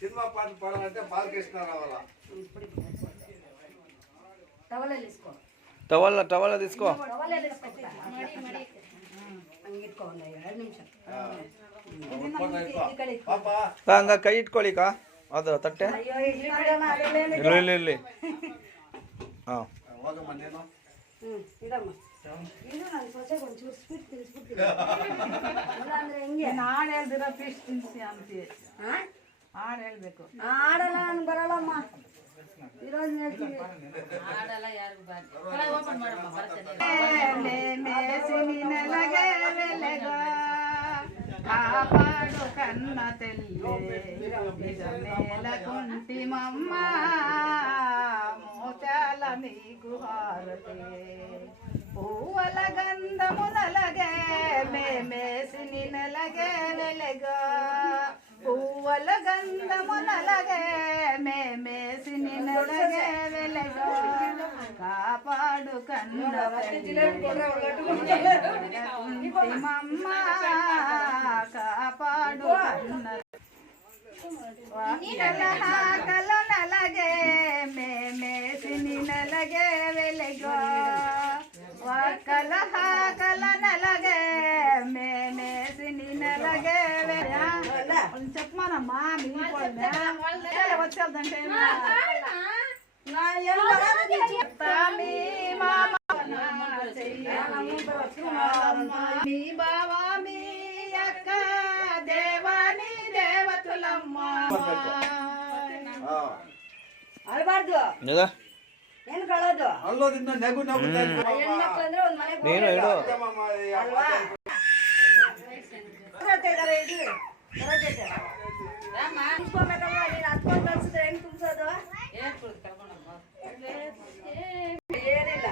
Cinema పాటలు పాడాలంటే బాలకృష్ణ రావాలా. Towel తీసుకో. ಹಂಗ ಕೈ ಇಟ್ಕೊಳ್ಳಿ ಕಾ ಅದು ತಟ್ಟೆ ಇಲ್ಲಿ ಹಾಂ ಹಾಡು ಹೇಳ್ದಿರ ಫಿಶ್ ತಿನ್ಸಿ ಅಂತ ಹಾಡು ಹೇಳ್ಬೇಕು. ಆಡಲ್ಲ ನಾನು ಬರಲ್ಲಮ್ಮ ಈರೋಜು ಹೇಳ್ತೀನಿ. ಕಾಪಾಡು ಕನ್ನ ತೆಲ್ಲೆ ಮೇಲ ಕುಂಟಿಮಮ್ಮ ಮೋಚಾಲ ನೀಗು ಹಾರತೆ ಹೂವಲ ಗಂಧಮು ನಲಗೆ ಮೇಸಿ ನಿನಲಗೆ ಬೆಲೆಗ ಹೂವಲ ಗಂಧಮು ನಲಗೆ ಮೇಸಿ ನಿನಲಗೆ ಬೆಲೆಗ ಕಾಪಾಡು ಕನ್ನ ಕುಂಟಿಮಮ್ಮ ಕಾಪಾಡು ಕನ್ನ ಕಲ ನಲಗೆ ಮೇಸಿ ನಿನಲಗೆ ಬೆಲೆಗೋ ಕಲ ಕಲ ನಲಗೆ ಮೇಸಿ ನಿನಲಗೆ చెప్పమానమ్మా వచ్చేద్దంటే మీ బావా మీ అక్క దేవాని దేవతులమ్మ ಅಳಬಾರ್ದು ಏನ್ ಕಳೋದು ಅಲ್ಲೋದಿಂದ ನಗು ನಗು ಹೆಣ್ಮಕ್ಳು ಅಂದ್ರೆ ಒಂದ್ ಮನೆಗೆ ನೀನು ಹೇಳು ಅಲ್ವಾ ತುಂಬ್ಸ್ಕೊಬೇಕಲ್ವಾ ನೀನ್ ಹತ್ಕೊಂಡ್ ಕಳ್ಸಿದ್ರೆ ಹೆಂಗ್ ತುಂಬ್ಸೋದು ಏನಿಲ್ಲ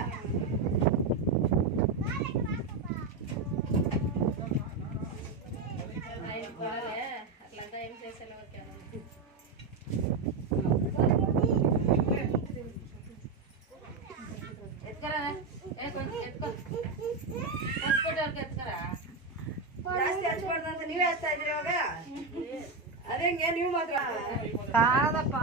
ಜಾಸ್ತಿ ಹಚ್ಬಾರ್ದಂತ ನೀವೇ ಹಚ್ತಾ ಇದ್ರಿ ಇವಾಗ ಅದೇಂಗೆ ನೀವು ಮಾತ್ರ ಕಾದಪ್ಪ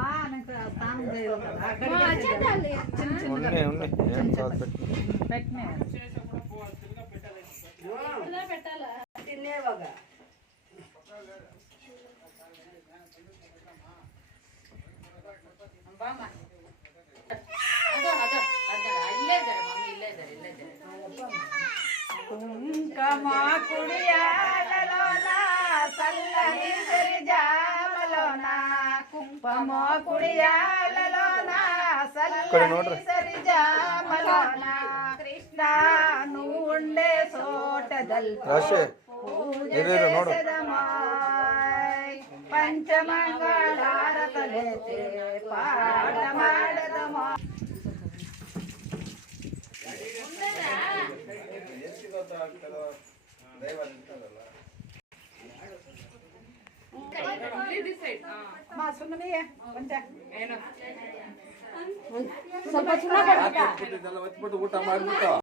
ತಿನ್ನೇ ಇವಾಗ కుంకమ కుడియాలలోన సల్లని సరిజామలోన కుంకుమ కుడియాలలోన సల్లని సరిజామలోన కృష్ణ నువ్వు ఉండే చోటదల్ పంచమంగళారతలేతే ಪಾಠ ಮಾಡದಮ ಸುಮ್ಮನೆ ಸ್ವಲ್ಪ ಊಟ ಮಾಡ್ಬಿಟ್ಟು